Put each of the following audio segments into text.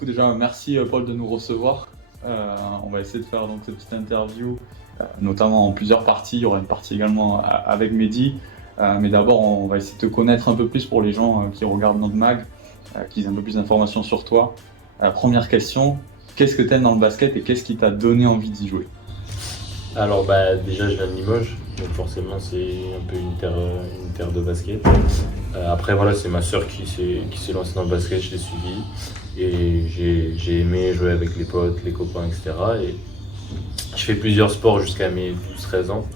coup déjà merci Paul de nous recevoir. On va essayer de faire donc cette petite interview, notamment en plusieurs parties. Il y aura une partie également avec Mehdi. Mais d'abord on va essayer de te connaître un peu plus pour les gens qui regardent notre mag, qui aient un peu plus d'informations sur toi. Première question, qu'est-ce que tu aimes dans le basket et qu'est-ce qui t'a donné envie d'y jouer? Alors déjà je viens de Limoges, donc forcément c'est un peu une terre de basket. Après voilà, c'est ma sœur qui s'est lancée dans le basket, je l'ai suivi et j'ai aimé jouer avec les potes, les copains, etc. Et je fais plusieurs sports jusqu'à mes 12-13 ans.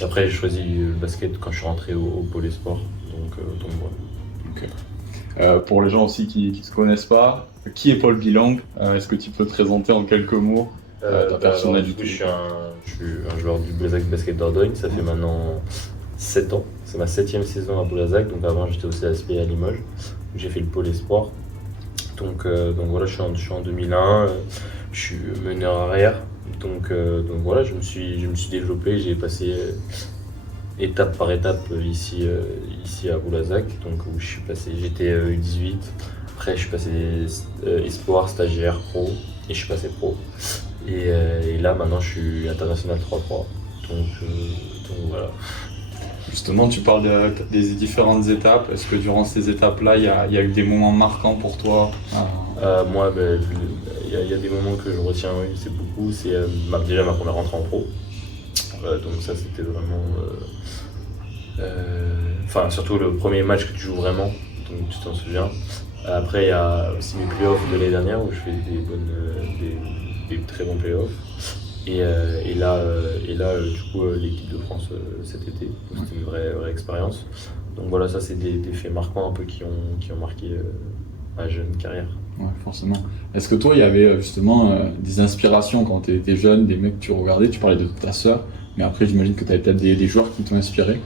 Et après j'ai choisi le basket quand je suis rentré au pôle sport. Donc voilà. Okay. Pour les gens aussi qui ne te connaissent pas, qui est Paul Bilang? Est-ce que tu peux te présenter en quelques mots ta personnalité? Je suis un joueur du Boulazac Basket Dordogne, ça fait maintenant 7 ans. C'est ma 7e saison à Boulazac, donc avant j'étais au CSP à Limoges, où j'ai fait le pôle espoir. Donc voilà, je suis en 2001, je suis meneur arrière. Donc voilà, je me suis développé, j'ai passé étape par étape ici à Boulazac, donc où j'étais U18, après je suis passé espoir, stagiaire, pro, et je suis passé pro. Et là maintenant je suis international 3-3, donc voilà. Justement, tu parles des différentes étapes. Est-ce que durant ces étapes-là, il y a eu des moments marquants pour toi? Moi, il y a des moments que je retiens, oui, c'est beaucoup. C'est déjà ma première rentrée en pro. Donc ça, c'était vraiment... Enfin, surtout le premier match que tu joues vraiment, donc tu t'en souviens. Après, il y a aussi mes playoffs de l'année dernière où je fais des très bons playoffs. Et là, du coup, l'équipe de France cet été, c'était une vraie expérience. Donc voilà, ça c'est des faits marquants un peu qui ont marqué ma jeune carrière. Ouais, forcément. Est-ce que toi, il y avait justement des inspirations quand tu étais jeune, des mecs que tu regardais? Tu parlais de ta sœur, mais après j'imagine que tu avais peut-être des joueurs qui t'ont inspiré.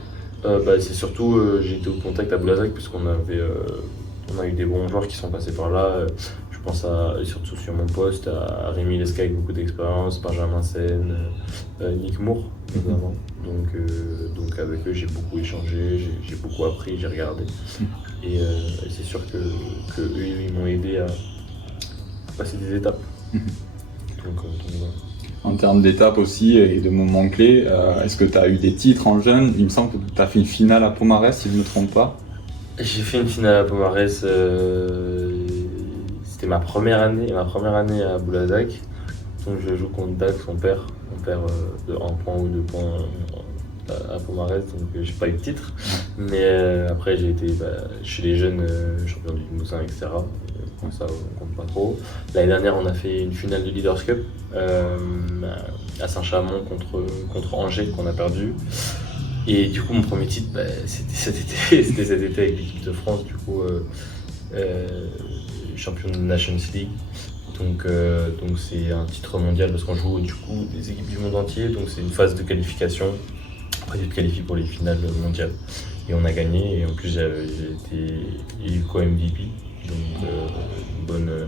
C'est surtout, j'ai été au contact à Boulazac puisqu'on on a eu des bons joueurs qui sont passés par là. Je pense surtout sur mon poste, à Rémi Lesca avec beaucoup d'expérience, Benjamin Sen, Nick Moore notamment. Donc avec eux j'ai beaucoup échangé, j'ai beaucoup appris, j'ai regardé. Et c'est sûr que eux ils m'ont aidé à passer des étapes. Donc voilà. En termes d'étapes aussi et de moments clés, est-ce que tu as eu des titres en jeune? Il me semble que tu as fait une finale à Pomarez, si je ne me trompe pas. J'ai fait une finale à Pomarez, c'était ma première année à Boulazac. Donc je joue contre Dag, son père. Mon père de 1 point ou 2 points à Pomarez, donc j'ai pas eu de titre. Mais après j'ai été chez les jeunes champions du Limousin, etc. Donc ça on compte pas trop. L'année dernière on a fait une finale de Leaders Cup à Saint-Chamond contre Angers qu'on a perdu. Et du coup mon premier titre c'était cet été avec l'équipe de France, du coup champion de Nations League. Donc c'est un titre mondial parce qu'on joue du coup des équipes du monde entier, donc c'est une phase de qualification. Après tu te qualifies pour les finales mondiales. Et on a gagné, et en plus j'ai été élu co-MVP, donc une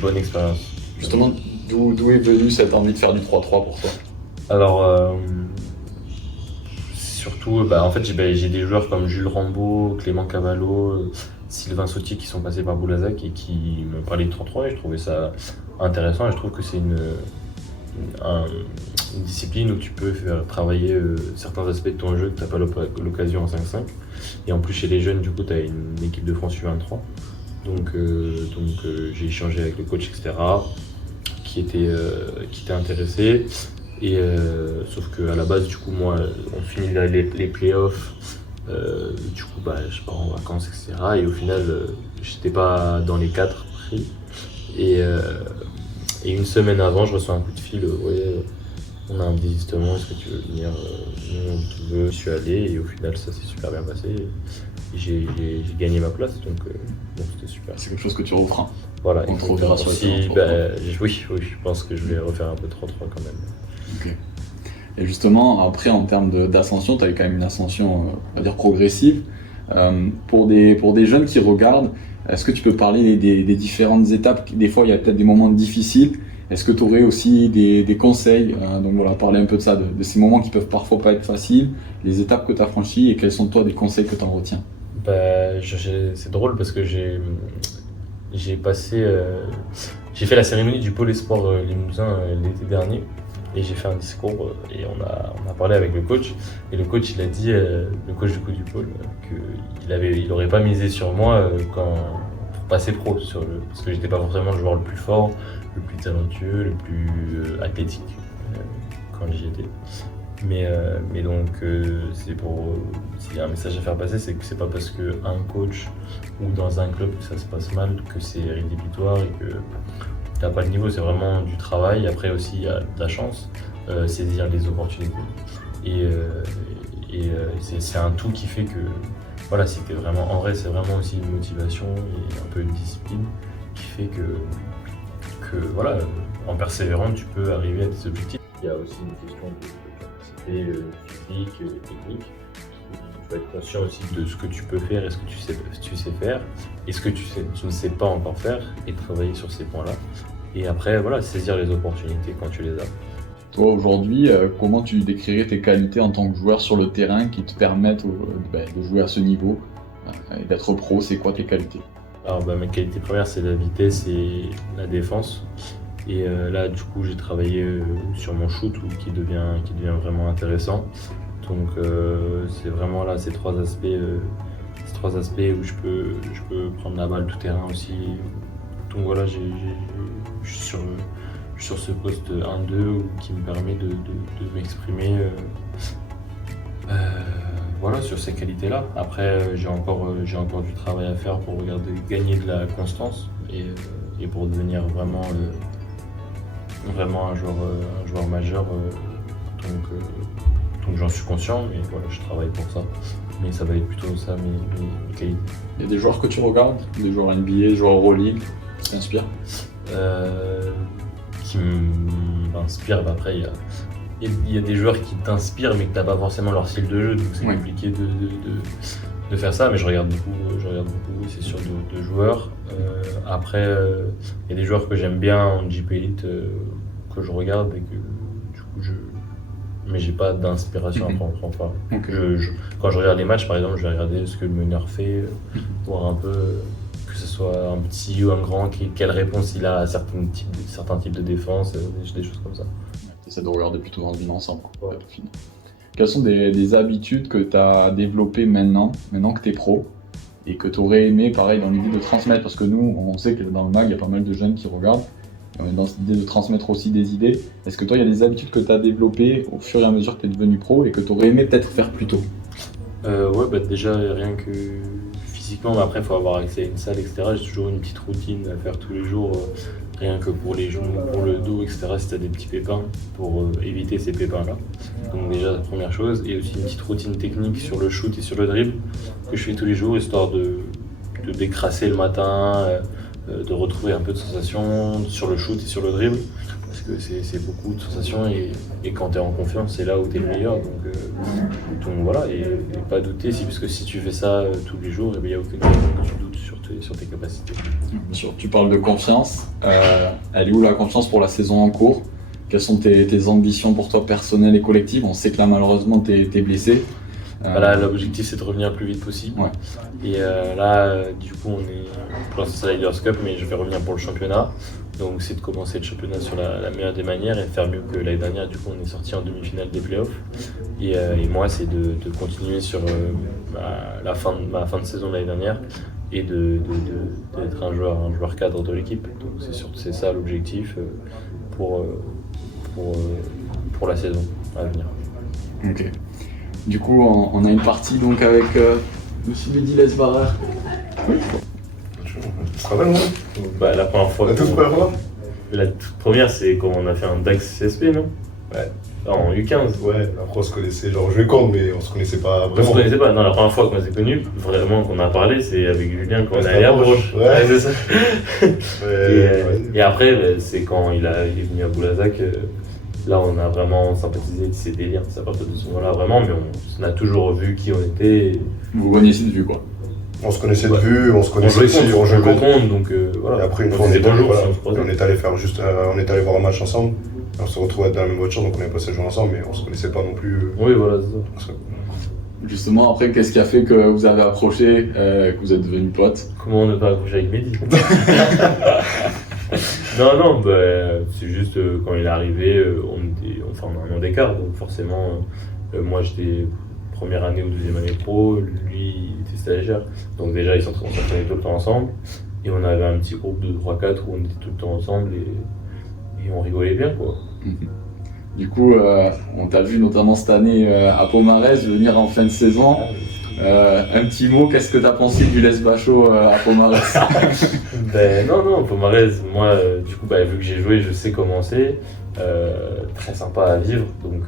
bonne expérience. Justement, d'où est venue cette envie de faire du 3-3 pour toi? Alors surtout, en fait j'ai des joueurs comme Jules Rambaud, Clément Cavallo, Sylvain Sautier qui sont passés par Boulazac et qui m'ont parlé de 33 et je trouvais ça intéressant et je trouve que c'est une discipline où tu peux faire travailler certains aspects de ton jeu que tu n'as pas l'occasion en 5-5. Et en plus chez les jeunes, du coup tu as une équipe de France U23. Donc j'ai échangé avec le coach, etc. qui était intéressé. Et sauf qu'à la base, du coup, moi, on finit les playoffs, du coup, je pars en vacances, etc. Et au final, j'étais pas dans les 4 pris. Et une semaine avant, je reçois un coup de fil, on a un désistement, est-ce que tu veux venir? Non, je veux. Je suis allé et au final, ça s'est super bien passé. Et j'ai gagné ma place, donc c'était super. C'est quelque chose que tu reprends. Voilà, on te reverra sur le oui, je pense que je vais refaire un peu 3-3 quand même. Okay. Et justement, après, en termes d'ascension, tu as eu quand même une ascension, on va dire, progressive. Pour des jeunes qui regardent, est-ce que tu peux parler des différentes étapes? Des fois, il y a peut-être des moments difficiles. Est-ce que tu aurais aussi des conseils? Donc voilà, parler un peu de ça, de ces moments qui peuvent parfois pas être faciles, les étapes que tu as franchies et quels sont toi des conseils que tu en retiens? C'est drôle parce que j'ai j'ai fait la cérémonie du pôle espoir Limousin l'été dernier. Et j'ai fait un discours et on a parlé avec le coach. Et le coach, il a dit, le coach du coup du pôle, qu'il n'aurait pas misé sur moi pour passer pro. Parce que j'étais pas forcément le joueur le plus fort, le plus talentueux, le plus athlétique quand j'y étais. Mais donc, s'il y a un message à faire passer, c'est que c'est pas parce qu'un coach ou dans un club que ça se passe mal que c'est rédhibitoire et que t'as pas le niveau, c'est vraiment du travail. Après aussi, il y a de la chance, saisir les opportunités. C'est un tout qui fait que, voilà, en vrai, c'est vraiment aussi une motivation et un peu une discipline qui fait que voilà, en persévérant, tu peux arriver à tes objectifs. Il y a aussi une question de capacité physique et technique. Tu dois être conscient aussi de ce que tu peux faire et ce que tu sais faire et ce que tu ne sais pas encore faire et travailler sur ces points-là. Et après, voilà, saisir les opportunités quand tu les as. Toi, aujourd'hui, comment tu décrirais tes qualités en tant que joueur sur le terrain qui te permettent de jouer à ce niveau et d'être pro? C'est quoi tes qualités? Alors, ma qualité première, c'est la vitesse et la défense. Et là, du coup, j'ai travaillé sur mon shoot qui devient vraiment intéressant. Donc, c'est vraiment là ces trois aspects où je peux prendre la balle tout terrain aussi. Donc voilà, je suis sur ce poste 1-2 qui me permet de m'exprimer voilà, sur ces qualités-là. Après, j'ai encore du travail à faire pour gagner de la constance et pour devenir vraiment un joueur majeur. Donc j'en suis conscient, mais voilà, je travaille pour ça. Mais ça va être plutôt ça mes qualités. Il y a des joueurs que tu regardes, des joueurs NBA, des joueurs Euroleague, qui t'inspirent qui m'inspirent. Après, il y a des joueurs qui t'inspirent, mais que tu n'as pas forcément leur style de jeu, donc c'est compliqué de faire ça. Mais je regarde beaucoup, c'est sûr, de joueurs. Après, il y a des joueurs que j'aime bien en JP Elite que je regarde et que du coup mais j'ai pas d'inspiration à prendre part. Quand je regarde les matchs, par exemple, je vais regarder ce que le meneur fait, voir un peu que ce soit un petit ou un grand, quelle réponse il a à certains types de défense, des choses comme ça. Tu essaies de regarder plutôt dans une ensemble. Ouais. Quelles sont des habitudes que tu as développées maintenant que tu es pro et que tu aurais aimé, pareil, dans l'idée de transmettre? Parce que nous, on sait que dans le mag, il y a pas mal de jeunes qui regardent. Dans cette idée de transmettre aussi des idées, est-ce que toi, il y a des habitudes que tu as développées au fur et à mesure que tu es devenu pro et que tu aurais aimé peut-être faire plus tôt? Déjà, rien que physiquement, mais après, il faut avoir accès à une salle, etc. J'ai toujours une petite routine à faire tous les jours, rien que pour les genoux, pour le dos, etc. Si tu as des petits pépins, pour éviter ces pépins-là. Donc déjà, la première chose. Et aussi une petite routine technique sur le shoot et sur le dribble que je fais tous les jours, histoire de décrasser le matin, de retrouver un peu de sensations sur le shoot et sur le dribble, parce que c'est beaucoup de sensations et quand tu es en confiance, c'est là où tu es le meilleur. Donc voilà, et pas douter, parce que si tu fais ça tous les jours, il n'y a aucune raison que tu doutes sur tes capacités. Bien sûr, tu parles de confiance. Elle est où la confiance pour la saison en cours? Quelles sont tes ambitions pour toi personnelles et collectives? On sait que là, malheureusement, tu es blessé. Là, l'objectif c'est de revenir le plus vite possible. Ouais. Et là, du coup, pour l'instant c'est la Leaders Cup, mais je vais revenir pour le championnat. Donc c'est de commencer le championnat sur la meilleure des manières et de faire mieux que l'année dernière. Du coup, on est sorti en demi-finale des playoffs. Et moi, c'est de continuer sur ma fin de saison de l'année dernière et d'être un joueur cadre de l'équipe. Donc c'est ça l'objectif pour la saison à venir. Ok. Du coup, on a une partie donc avec Monsieur Mehdi Lesbarer. Tu te rappelles, moi? La première fois. La toute première fois? La toute première, c'est quand on a fait un DAX CSP, non? Ouais. En U15. Ouais, après on se connaissait, genre je vais contre, mais on se connaissait pas On vraiment. se connaissait pas. Non, la première fois qu'on s'est connus, vraiment qu'on a parlé, c'est avec Julien quand on est allé à Bourges. Ouais, c'est ça. Ouais. Et après, c'est quand il est venu à Boulazac. Là, on a vraiment sympathisé de ses délires, à partir de ce moment-là, vraiment, mais on a toujours vu qui on était. Vous connaissez de vue, quoi. On se connaissait de vue, on se On connaissait jouait aussi, contre, on jouait contre, donc voilà. Et après, une fois, on faisait bonjour, voilà, si on se croisait. on est allé faire juste, on est allé voir un match ensemble. On se retrouvait dans la même voiture, donc on avait passé le jour ensemble, mais on se connaissait pas non plus. Oui, voilà, c'est ça. Justement, après, qu'est-ce qui a fait que vous avez approché, que vous êtes devenus potes? Comment ne pas accrocher avec Mehdi? Non, c'est juste quand il est arrivé, on a un an d'écart, donc forcément, moi j'étais première année ou deuxième année pro, lui il était stagiaire. Donc déjà, on s'entraînait tout le temps ensemble, et on avait un petit groupe de 3-4 où on était tout le temps ensemble, et on rigolait bien, quoi. Du coup, on t'a vu notamment cette année à Pomarez venir en fin de saison. Un petit mot, qu'est-ce que tu as pensé du Les Bachot à Pomarez? Non, Pomarez, moi, du coup, vu que j'ai joué, je sais comment c'est. Très sympa à vivre, donc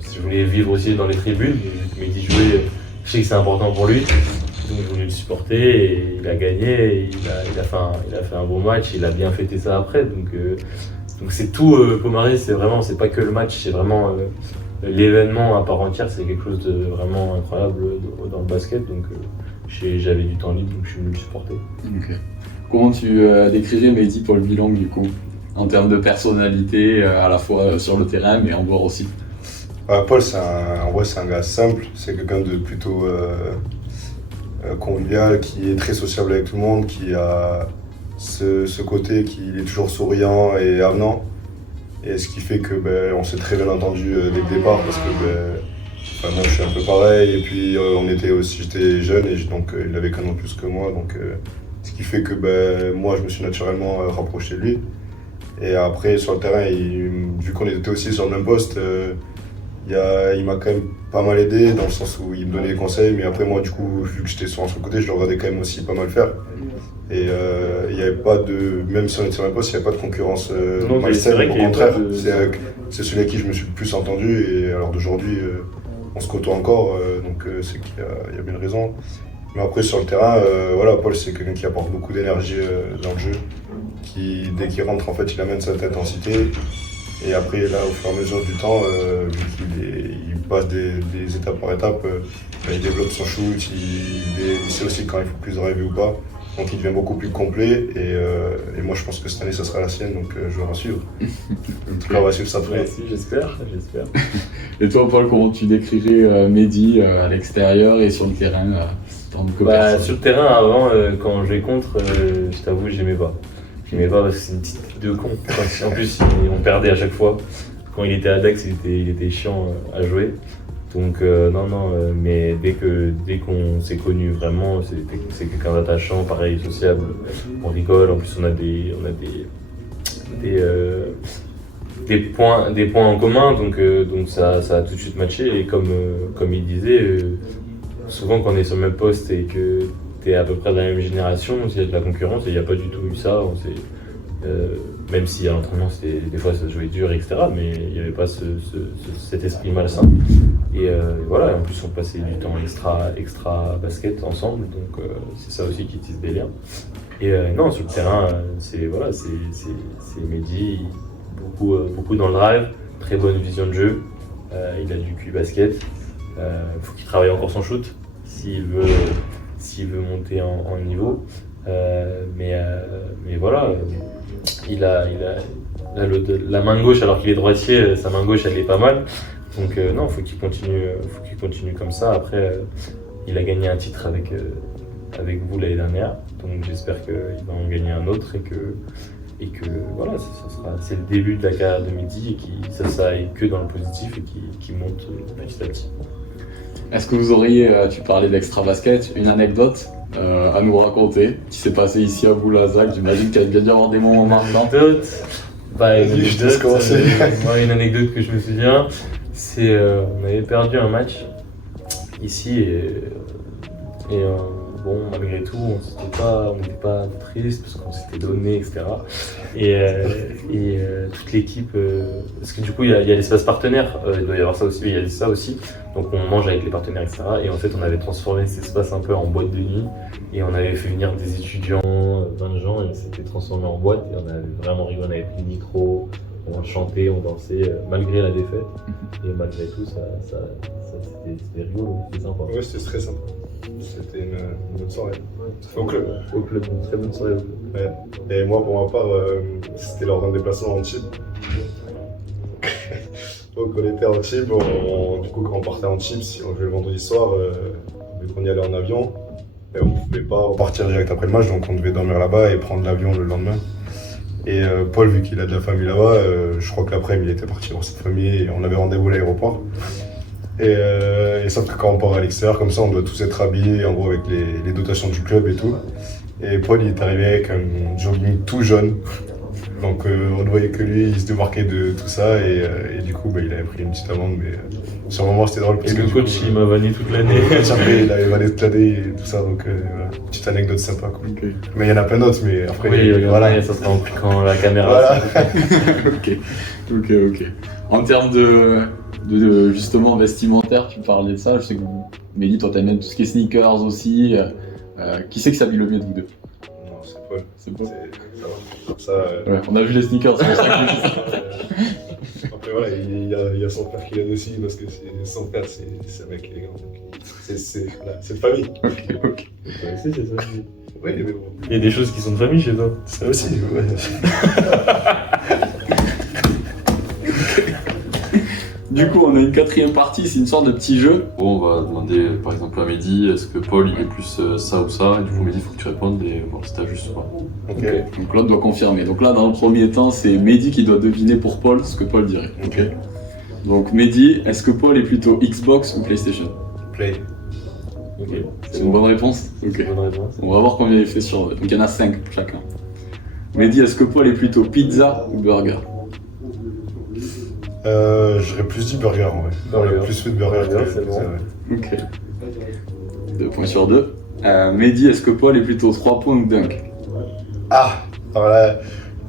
si je voulais vivre aussi dans les tribunes, vu que Mehdi jouait, je sais que c'est important pour lui, donc je voulais le supporter, et il a gagné, et il a fait un bon match, il a bien fêté ça après, donc c'est tout. Pomarez, c'est pas que le match, c'est vraiment l'événement à part entière, c'est quelque chose de vraiment incroyable dans le basket, donc j'avais du temps libre, donc je suis venu le supporter. Okay. Comment tu décrirais Mehdi Paul Bilang du coup, en termes de personnalité, à la fois sur le terrain, mais en dehors aussi? Paul, en vrai, c'est un gars simple, c'est quelqu'un de plutôt convivial, qui est très sociable avec tout le monde, qui a ce côté qu'il est toujours souriant et avenant. Et ce qui fait que on s'est très bien entendu dès le départ, parce que moi je suis un peu pareil, et puis j'étais jeune, et donc il avait qu'un an de plus que moi, donc ce qui fait que moi je me suis naturellement rapproché de lui. Et après sur le terrain, vu qu'on était aussi sur le même poste, il m'a quand même pas mal aidé, dans le sens où il me donnait des conseils, mais après moi du coup, vu que j'étais sur l'autre côté, je le regardais quand même aussi pas mal faire. Et il n'y avait pas même si on était sur le même poste, il n'y avait pas de concurrence malsaine, au contraire. C'est celui avec qui je me suis le plus entendu, et alors d'aujourd'hui, on se côtoie encore, donc c'est qu'il y a bien une raison. Mais après sur le terrain, Paul, c'est quelqu'un qui apporte beaucoup d'énergie dans le jeu, qui dès qu'il rentre, en fait, il amène cette intensité. Et après, là, au fur et à mesure du temps, vu qu'il passe des étapes par étapes, il développe son shoot, il sait aussi quand il faut plus driver ou pas. Donc il devient beaucoup plus complet, et moi je pense que cette année ça sera la sienne, donc je vais la suivre. En tout cas, on va suivre ça très. Merci, j'espère. Et toi Paul, comment tu décrirais Mehdi à l'extérieur et sur le terrain tant que personne? Sur le terrain, avant, quand on jouait contre, je t'avoue, j'aimais pas. J'aimais pas parce que c'est une petite tête de con. En plus, on perdait à chaque fois. Quand il était à Dax, il était chiant à jouer. Donc mais dès qu'on s'est connus vraiment, c'est quelqu'un d'attachant, pareil, sociable, on rigole. En plus on a des points en commun, donc ça a tout de suite matché. Et comme il disait, souvent quand on est sur le même poste et que t'es à peu près de la même génération, s'il y a de la concurrence, et il n'y a pas du tout eu ça. Même si à l'entraînement, des fois ça se jouait dur, etc. Mais il n'y avait pas cet esprit malsain. Et voilà, en plus on passait du temps extra basket ensemble, donc c'est ça aussi qui tisse des liens. Et non, sur le terrain, c'est Mehdi, beaucoup dans le drive, très bonne vision de jeu, il a du QI basket, faut qu'il travaille encore son shoot s'il veut monter en niveau. Mais voilà, il a la main gauche, alors qu'il est droitier, sa main gauche elle est pas mal. Donc non, faut qu'il continue comme ça. Après, il a gagné un titre avec vous l'année dernière, donc j'espère qu'il va en gagner un autre, et que voilà, c'est le début de la carrière de Mehdi, et ça aille que dans le positif, et qui monte petit à petit. Est-ce que vous auriez, tu parlais d'Extra Basket, une anecdote à nous raconter qui s'est passée ici à Boulazac? J'imagine qu'il y a dû avoir des moments marquants. Une anecdote que je me souviens, c'est on avait perdu un match ici, et bon, malgré tout, on n'était pas triste parce qu'on s'était donné, etc. Et toute l'équipe, parce que du coup il y a l'espace partenaire, il doit y avoir ça aussi, il y a ça aussi, donc on mange avec les partenaires, etc. Et en fait on avait transformé cet espace un peu en boîte de nuit, et on avait fait venir des étudiants, plein de gens, et c'était transformé en boîte, et on avait vraiment rigolé, on avait pris le micro, on chantait, on dansait, malgré la défaite, et malgré tout c'était rigolo, c'était sympa. Ouais, c'était très sympa. C'était une bonne soirée. Au club. Au club, une très bonne soirée au club. Ouais. Et moi, pour ma part, c'était lors d'un déplacement en Chine. Donc on était en team, du coup quand on partait en team, si on jouait le vendredi soir, vu qu'on y allait en avion, et on pouvait pas repartir direct après le match, donc on devait dormir là-bas et prendre l'avion le lendemain. Et Paul, vu qu'il a de la famille là-bas, je crois que l'après-midi il était parti voir sa famille et on avait rendez-vous à l'aéroport. Et sauf que quand on part à l'extérieur, comme ça, on doit tous être habillés en gros avec les dotations du club et tout. Et Paul il est arrivé avec un jogging tout jaune. Donc on ne voyait que lui, il se démarquait de tout ça et du coup il avait pris une petite amende, mais sur le moment c'était drôle parce Et que le coach il m'a vanné toute l'année. après il avait vanné toute l'année et tout ça, donc voilà, petite anecdote sympa quoi. Ok. Mais il y en a plein d'autres, mais après Oui, voilà. voilà, ça sera en quand la caméra. Voilà. Ok. En termes de justement vestimentaire, tu parlais de ça. Je sais que Mehdi, toi t'aimes tout ce qui est sneakers aussi. Qui c'est qui s'habille le mieux de vous deux? Non, c'est Paul. C'est Paul. Ça, Ouais, on a vu les sneakers, c'est pour ça que je dis ça. après voilà, il y a son père qui l'aide aussi parce que son père c'est un mec élégant. C'est de famille. Ok. Ouais, c'est ça. Oui, mais bon. Il y a des choses qui sont de famille chez toi. Ça aussi, ouais. Du coup, on a une quatrième partie, c'est une sorte de petit jeu. Bon, on va demander par exemple à Mehdi, est-ce que Paul il est plus ça ou ça? Et du coup, Mehdi, il faut que tu répondes et voir si t'as juste ou pas. Ok. Donc l'autre doit confirmer. Donc là, dans le premier temps, c'est Mehdi qui doit deviner pour Paul ce que Paul dirait. Ok. Donc Mehdi, est-ce que Paul est plutôt Xbox ou PlayStation? Play. Ok. C'est une bonne réponse? Ok. Bonne réponse. On va voir combien il fait sur... Donc il y en a 5 chacun. Mehdi, est-ce que Paul est plutôt pizza ou burger? J'aurais plus dit burger en vrai. Burger. J'aurais plus fait de burger Burger, que c'est bon. ouais. Ok. 2 points sur 2. Mehdi, est-ce que Paul est plutôt 3 points ou dunk? Ah, alors là,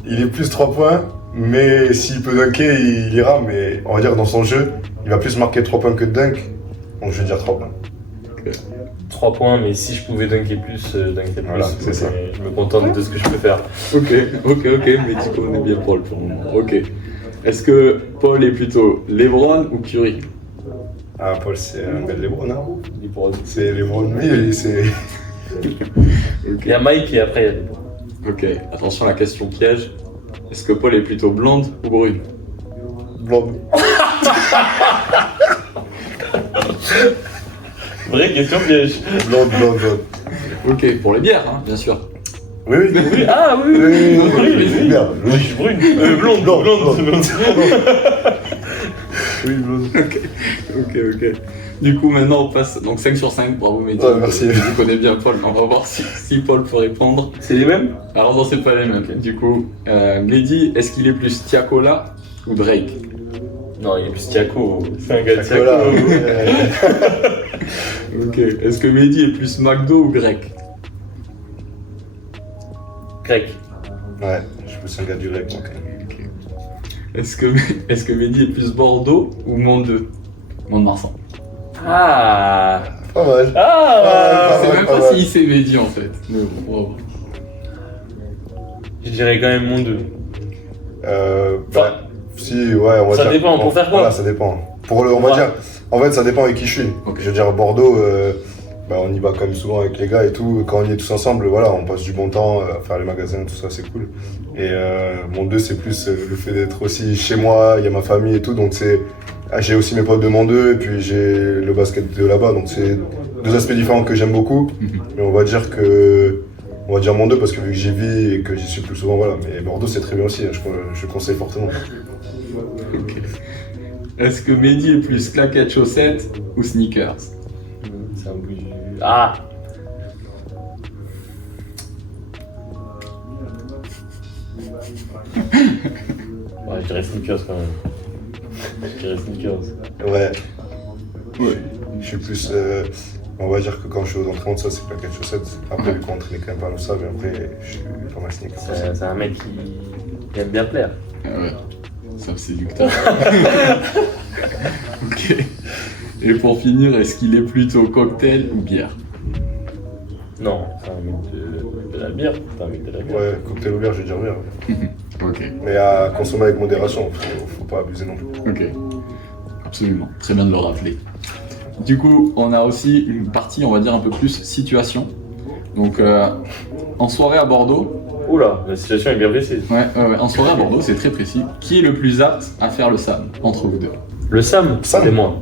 il est plus 3 points, mais s'il peut dunker, il ira, mais on va dire dans son jeu, il va plus marquer 3 points que de dunk, donc je vais dire 3 points. 3 points, mais si je pouvais dunker plus, dunker plus. Voilà, c'est ça. Mais je me contente de ce que je peux faire. Ok, Mehdi connaît bien Paul pour le moment. Ok. Est-ce que Paul est plutôt LeBron ou Curry? Ah, Paul, c'est un gars de Lebron, hein. Il pourra- C'est Lebron, lui, c'est... Il y a Mike et après il y a des Ok, attention à la question piège. Est-ce que Paul est plutôt blonde ou brune? Blonde. Vraie question piège. Blonde. Ok, pour les bières, hein, bien sûr. Oui. Oui, ah oui, Oui, bien. Moi je suis brune. Blonde. Oui, blonde. Ok. Du coup, maintenant, on passe. Donc 5 sur 5, bravo Mehdi. Ouais, merci. Mehdi connaît bien Paul. On va voir si Paul peut répondre. C'est les mêmes? Alors, non, c'est pas les mêmes. Du coup, Mehdi, est-ce qu'il est plus Tiakola ou Drake? Non, il est plus Tiako. C'est un gars de Voilà. Tiako. Ok. Est-ce que Mehdi est plus McDo ou grec? Grec. Ouais, je suis plus un gars du grec, donc. Est-ce que Mehdi est plus Bordeaux ou Mont-2? Mont-de-Marsan. Ah. Pas mal. Ah. Je sais même pas pas mal. si c'est Mehdi en fait. Mais bon, bravo. Je dirais quand même mon 2. Bah, si, ouais, on va Ça dire. dépend, pour faire quoi? Voilà, ça dépend. On va Ouais. dire, en fait, ça dépend avec qui je suis. Ok. Je veux dire, Bordeaux, bah, on y va quand même souvent avec les gars et tout. Quand on y est tous ensemble, voilà, on passe du bon temps à faire les magasins, tout ça, c'est cool. Et mon 2, c'est plus le fait d'être aussi chez moi, il y a ma famille et tout, donc c'est. J'ai aussi mes potes de mon 2 et puis j'ai le basket de là-bas, donc c'est deux aspects différents que j'aime beaucoup. Mais on va dire mon 2 parce que vu que j'y vis et que j'y suis plus souvent, voilà. Mais Bordeaux, c'est très bien aussi, hein, je le conseille fortement. Ok. Est-ce que Mehdi est plus claquettes chaussettes ou sneakers? C'est un bout du. Ah. Ouais, je dirais sneakers quand même. Je dirais sneakers. Ouais. Ouais. Je suis plus. On va dire que quand je suis aux entraînements, ça c'est claquettes chaussettes. Après, vu qu'on entraînait quand même pas tout ça, mais après, je suis pas mal sneakers. C'est un mec qui aime bien plaire. Ah ouais, ça me séducteur. Ok. Et pour finir, est-ce qu'il est plutôt cocktail ou bière? Non, c'est un mec de la bière. C'est un mec de la bière. Ouais, cocktail ouvert, je vais dire bien. Ok, Mais à consommer avec modération, faut pas abuser non plus. ok. Absolument, très bien de le rappeler. Du coup, on a aussi une partie, on va dire, un peu plus situation. Donc, en soirée à Bordeaux, Oula, la situation est bien précise. Ouais, en soirée à Bordeaux, c'est très précis. Qui est le plus apte à faire le SAM entre vous deux? Le Sam, Sam. c'est moi.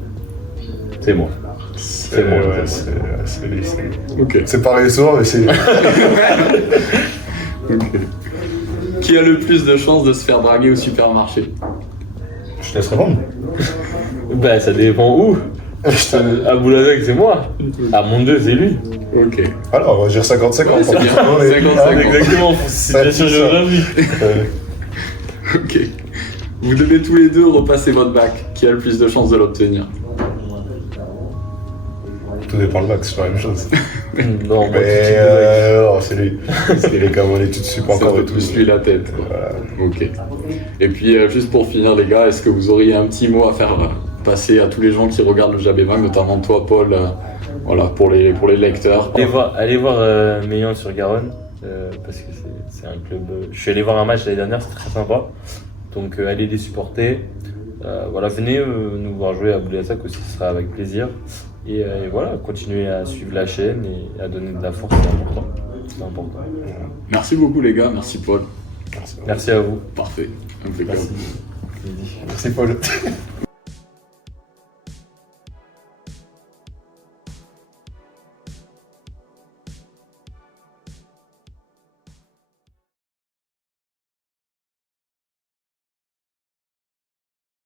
C'est moi. C'est bon, ouais, c'est c'est- Ok. c'est pareil le soir, mais c'est. Qui a le plus de chances de se faire draguer au supermarché? Je te laisse répondre. Bah, ça dépend où. À Boulazek, c'est moi. À mon 2, c'est lui. Ok. Alors, on va dire 50-50. Ouais, c'est bien. On est- 50-50. Exactement, situation ça. géographique. Ok. Vous devez tous les deux repasser votre bac. Qui a le plus de chances de l'obtenir? Tout dépend le bac, c'est pas la même chose. Non, moi, Mais non, c'est lui. Il est comme on est tout de suite pas Ça encore peut et tout. plus lui la tête. Quoi. Voilà. Ok. Et puis, juste pour finir, les gars, est-ce que vous auriez un petit mot à faire passer à tous les gens qui regardent le Jabé Mag, notamment toi, Paul, voilà, pour les lecteurs? Allez voir Meillan sur Garonne, parce que c'est un club. Je suis allé voir un match l'année dernière, c'est très sympa. Donc allez les supporter. Voilà, venez nous voir jouer à Boulazek aussi, ce sera avec plaisir. Et voilà, continuez à suivre la chaîne et à donner de la force, c'est important. C'est important. Merci beaucoup, les gars. Merci, Paul. Merci à vous. Parfait. Impeccable. Merci. Merci Paul.